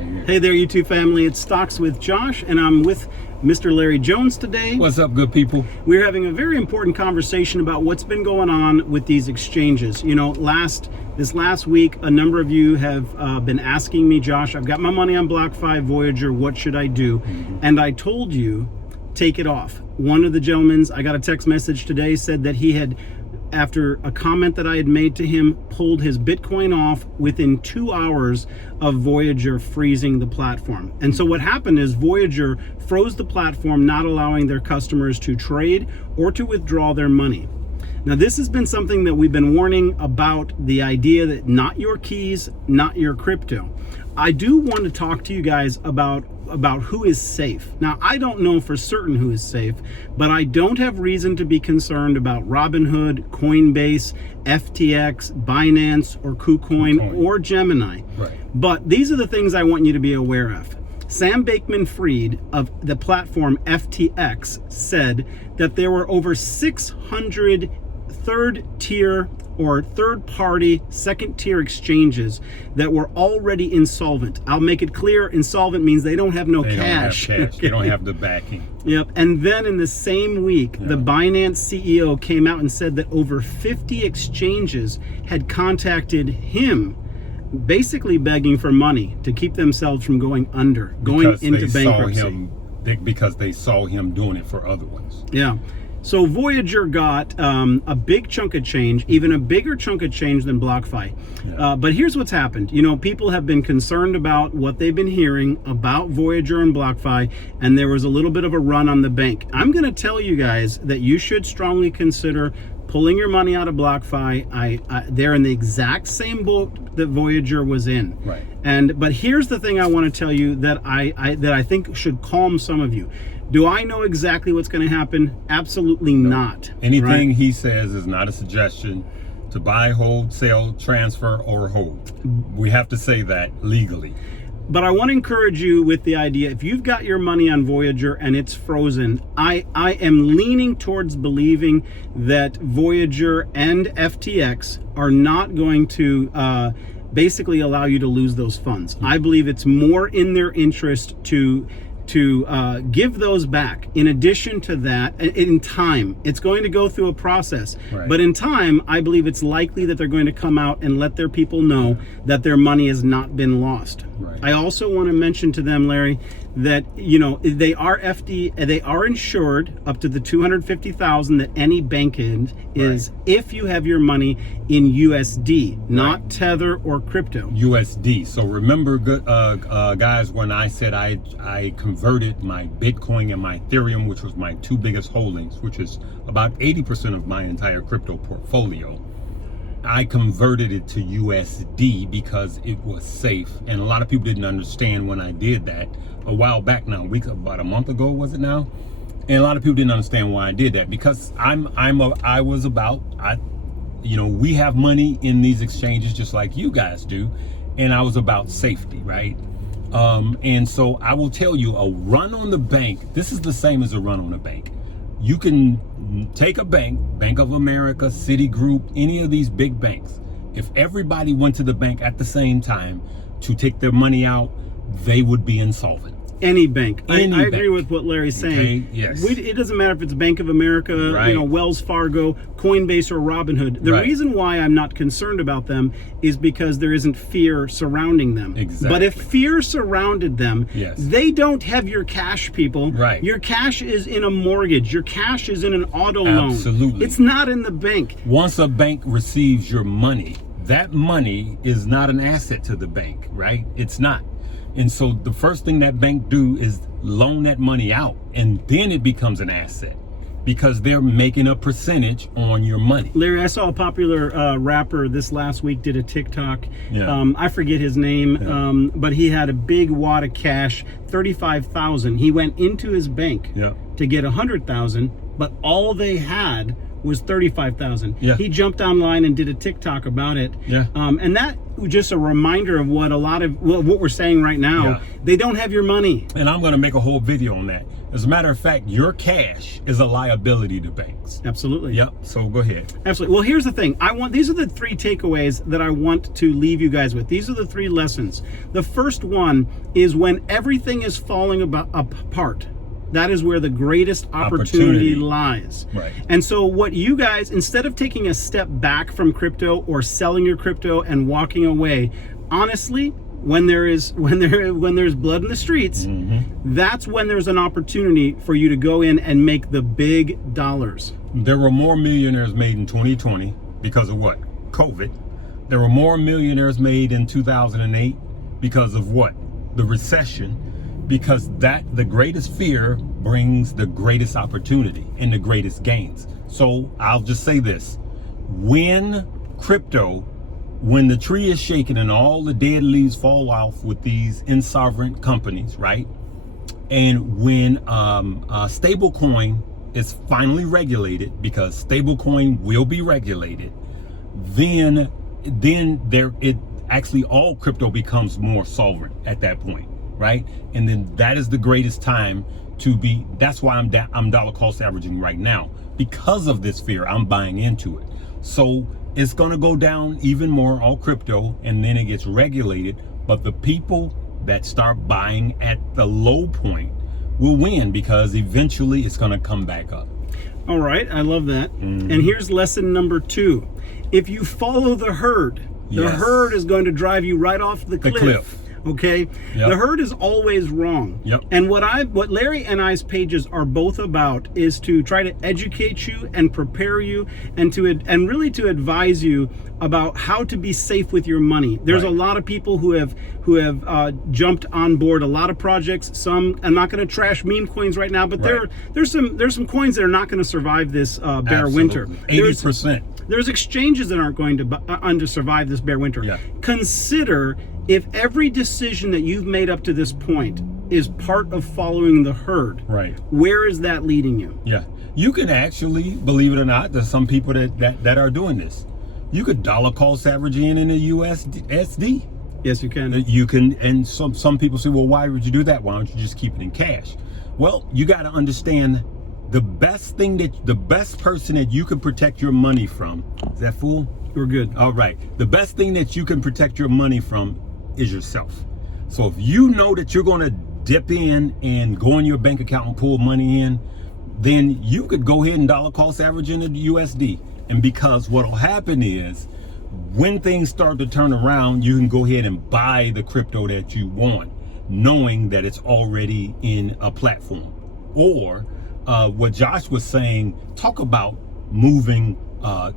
right here. Hey there, YouTube family. It's Stocks with Josh, and I'm with Mr. Larry Jones today. What's up, good people? We're having a very important conversation about what's been going on with these exchanges. You know, this last week, a number of you have been asking me, Josh, I've got my money on BlockFi, Voyager, what should I do? And I told you, take it off. One of the gentlemen, I got a text message today, said that he had, after a comment that I had made to him, pulled his Bitcoin off within 2 hours of Voyager freezing the platform. And so what happened is Voyager froze the platform, not allowing their customers to trade or to withdraw their money. Now, this has been something that we've been warning about, the idea that not your keys, not your crypto. I do want to talk to you guys about who is safe. Now, I don't know for certain who is safe, but I don't have reason to be concerned about Robinhood, Coinbase, FTX, Binance, or KuCoin, or Gemini. Right. But these are the things I want you to be aware of. Sam Bankman-Fried of the platform FTX said that there were over 600 third-tier or third-party, second-tier exchanges that were already insolvent. I'll make it clear, insolvent means they don't have no cash. Don't have cash. They don't have the backing. Yep. And then in the same week, the Binance CEO came out and said that over 50 exchanges had contacted him, basically begging for money to keep themselves from going under, going into bankruptcy. Because they saw him doing it for other ones. Yeah. So Voyager got a big chunk of change, even a bigger chunk of change than BlockFi. Yeah. But here's what's happened. You know, people have been concerned about what they've been hearing about Voyager and BlockFi, and there was a little bit of a run on the bank. I'm going to tell you guys that you should strongly consider pulling your money out of BlockFi. They're in the exact same boat that Voyager was in. Right. But here's the thing I want to tell you that I think should calm some of you. Do I know exactly what's going to happen? Absolutely not. Anything he says is not a suggestion to buy, hold, sell, transfer, or hold. We have to say that legally. But I want to encourage you with the idea, if you've got your money on Voyager and it's frozen, I am leaning towards believing that Voyager and FTX are not going to basically allow you to lose those funds. I believe it's more in their interest to give those back. In addition to that, in time, it's going to go through a process. Right. But in time, I believe it's likely that they're going to come out and let their people know that their money has not been lost. Right. I also want to mention to them, Larry, that they are insured up to the $250,000 that any bank is if you have your money in USD, not Tether or crypto. USD. So remember, guys, when I said I converted my Bitcoin and my Ethereum, which was my two biggest holdings, which is about 80% of my entire crypto portfolio, I converted it to USD because it was safe. And a lot of people didn't understand when I did that a while back now, about a month ago, was it now? And a lot of people didn't understand why I did that, because we have money in these exchanges just like you guys do. And I was about safety, right? And so I will tell you, a run on the bank, this is the same as a run on a bank. You can take a bank, Bank of America, Citigroup, any of these big banks. If everybody went to the bank at the same time to take their money out, they would be insolvent. Any bank. I agree with what Larry's saying. Okay, yes. It doesn't matter if it's Bank of America, Wells Fargo, Coinbase, or Robinhood. The reason why I'm not concerned about them is because there isn't fear surrounding them. Exactly. But if fear surrounded them, they don't have your cash, people. Right. Your cash is in a mortgage. Your cash is in an auto loan. Absolutely. It's not in the bank. Once a bank receives your money, that money is not an asset to the bank, right? It's not. And so the first thing that bank do is loan that money out, and then it becomes an asset because they're making a percentage on your money. Larry, I saw a popular rapper this last week did a TikTok. I forget his name, but he had a big wad of cash, $35,000. He went into his bank to get $100,000, but all they had was 35,000. Yeah. He jumped online and did a TikTok about it. Yeah. And that was just a reminder of what what we're saying right now. Yeah. They don't have your money. And I'm going to make a whole video on that. As a matter of fact, your cash is a liability to banks. Absolutely. Yep. So go ahead. Absolutely. Well, here's the thing. These are the 3 takeaways that I want to leave you guys with. These are the 3 lessons. The first one is when everything is falling apart. That is where the greatest opportunity lies. Right. And so what you guys, instead of taking a step back from crypto or selling your crypto and walking away, honestly, when there's blood in the streets, that's when there's an opportunity for you to go in and make the big dollars. There were more millionaires made in 2020 because of what? COVID. There were more millionaires made in 2008 because of what? The recession. Because the greatest fear brings the greatest opportunity and the greatest gains. So I'll just say this. When the tree is shaking and all the dead leaves fall off with these insolvent companies, right? And when stablecoin is finally regulated, because stablecoin will be regulated, then actually all crypto becomes more sovereign at that point, right? And then that is the greatest time to be. That's why I'm dollar cost averaging right now, because of this fear. I'm buying into it. So it's going to go down even more, all crypto, and then it gets regulated. But the people that start buying at the low point will win, because eventually it's going to come back up. All right, I love that. And here's lesson number 2. If you follow the herd, the herd is going to drive you right off the cliff. Okay, the herd is always wrong. And what Larry and I's pages are both about is to try to educate you and prepare you and really to advise you about how to be safe with your money. There's a lot of people who have jumped on board a lot of projects. Some, I'm not going to trash meme coins right now, but there's some coins that are not going to survive this bear winter. 80%. There's exchanges that aren't going to survive this bear winter. Consider if every decision that you've made up to this point is part of following the herd, where is that leading you? You can actually, believe it or not, there's some people that are doing this. You could dollar cost average in the USD. Yes, you can. You can, and some people say, well, why would you do that? Why don't you just keep it in cash? Well, you got to understand the best person that you can protect your money from. Is that full? We're good. All right. The best thing that you can protect your money from is yourself. So if you know that you're going to dip in and go in your bank account and pull money in, then you could go ahead and dollar cost average into the USD. And because what will happen is, when things start to turn around, you can go ahead and buy the crypto that you want, knowing that it's already in a platform. Or what Josh was saying, talk about moving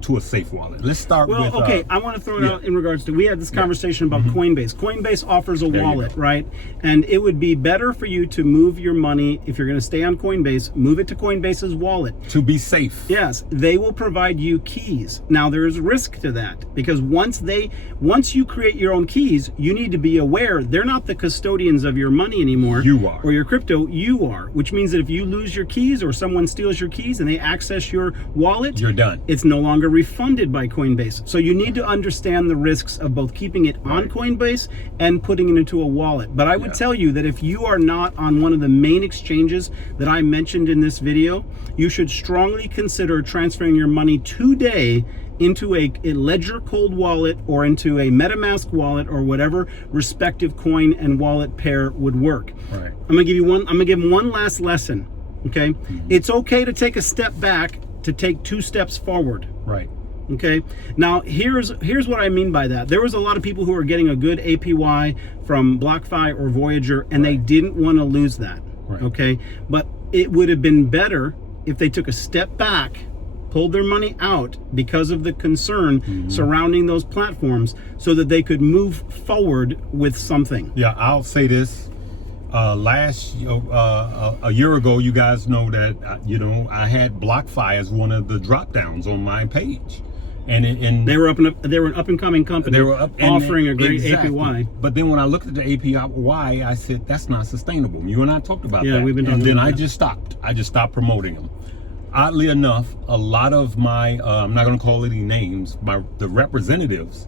to a safe wallet. Let's start with... Well, okay, I want to throw it out in regards to... We had this conversation about Coinbase. Coinbase offers a wallet, right? And it would be better for you to move your money, if you're going to stay on Coinbase, move it to Coinbase's wallet. To be safe. Yes, they will provide you keys. Now, there's risk to that, because once you create your own keys, you need to be aware they're not the custodians of your money anymore. You are. Or your crypto, you are. Which means that if you lose your keys or someone steals your keys and they access your wallet... You're done. It's no longer refunded by Coinbase. So you need to understand the risks of both keeping it on Coinbase and putting it into a wallet. But I would tell you that if you are not on one of the main exchanges that I mentioned in this video, you should strongly consider transferring your money today into a Ledger Cold wallet or into a MetaMask wallet, or whatever respective coin and wallet pair would work. I'm gonna give one last lesson. Okay, it's okay to take a step back to take 2 steps forward. Okay, now here's what I mean by that. There was a lot of people who were getting a good APY from BlockFi or Voyager, and they didn't want to lose that. Okay, but it would have been better if they took a step back, pulled their money out because of the concern surrounding those platforms, so that they could move forward with something. I'll say this. A year ago, you guys know that I had BlockFi as one of the drop downs on my page, and they were an up and coming company. They were offering a great APY. But then when I looked at the APY, I said that's not sustainable. You and I talked about that. We've been talking about that. I just stopped promoting them. oddly enough, a lot of my, I'm not going to call any names, the representatives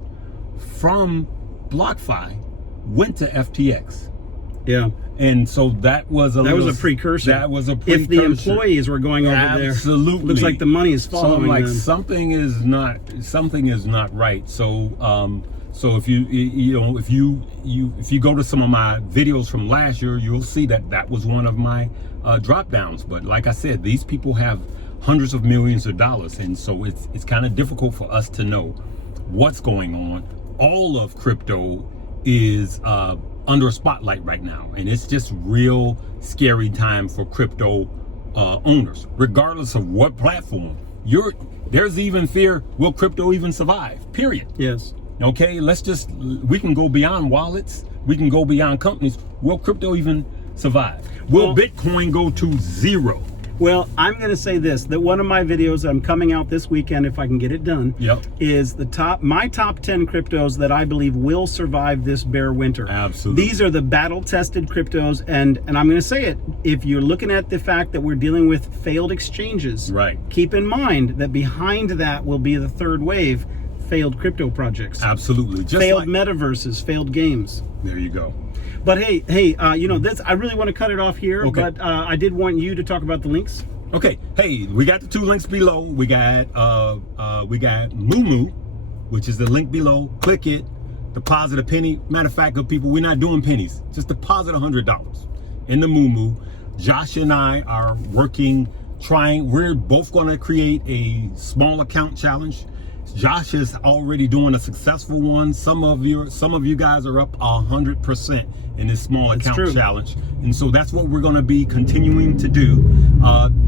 from BlockFi went to FTX. Yeah. And so that was a precursor. That was a precursor. If the employees were going over there, absolutely, looks like the money is following so like them. something is not right. So so if you go to some of my videos from last year, you'll see that was one of my drop downs. But like I said, these people have hundreds of millions of dollars, and so it's kind of difficult for us to know what's going on. All of crypto is under a spotlight right now, and it's just real scary time for crypto owners, regardless of what platform there's even fear, will crypto even survive, period. Yes. Okay, we can go beyond wallets, we can go beyond companies. Will crypto even survive? Will Bitcoin go to zero? Well, I'm going to say this, that one of my videos that I'm coming out this weekend, if I can get it done, is my top 10 cryptos that I believe will survive this bear winter. Absolutely. These are the battle-tested cryptos, and I'm going to say it, if you're looking at the fact that we're dealing with failed exchanges, right, keep in mind that behind that will be the third wave, failed crypto projects. Absolutely. Just failed metaverses, failed games. There you go. But hey, this, I really want to cut it off here, but I did want you to talk about the links. Okay. Hey, we got the 2 links below. We got moomoo, which is the link below. Click it, deposit a penny. Matter of fact, good people, we're not doing pennies. Just deposit $100 in the moomoo. Josh and I are we're both going to create a small account challenge. Josh is already doing a successful one. Some of you guys are up 100% in this small account challenge, and so that's what we're going to be continuing to do.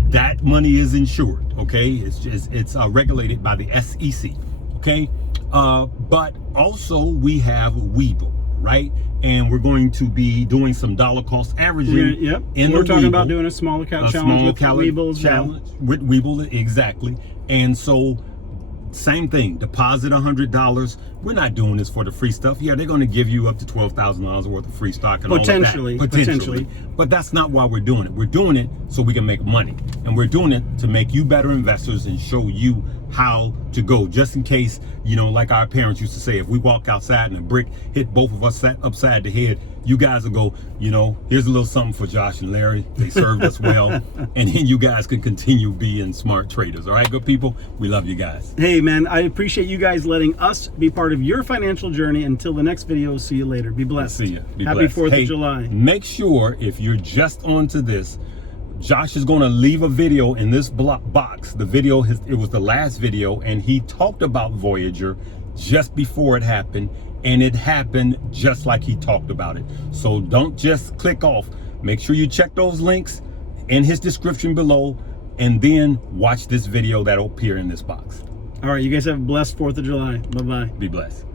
That money is insured, okay? It's regulated by the SEC, okay? But also we have Webull, right? And we're going to be doing some dollar cost averaging. Yep. We're talking about doing a small account challenge with Webull. With Webull, exactly. And so same thing, deposit $100. We're not doing this for the free stuff. Yeah, they're going to give you up to $12,000 worth of free stock and potentially. But that's not why we're doing it. We're doing it so we can make money, and we're doing it to make you better investors and show you how to go. Just in case, like our parents used to say, if we walk outside and a brick hit both of us upside the head, you guys will go, here's a little something for Josh and Larry. They served us well, and then you guys can continue being smart traders. All right, good people, we love you guys. Hey man, I appreciate you guys letting us be part of your financial journey. Until the next video, see you later. Be blessed. See you. Happy 4th of July. Make sure, if you're just onto this, Josh is going to leave a video in this box. The video, it was the last video, and he talked about Voyager just before it happened, and it happened just like he talked about it. So don't just click off. Make sure you check those links in his description below, and then watch this video that'll appear in this box. All right, you guys have a blessed 4th of July. Bye-bye. Be blessed.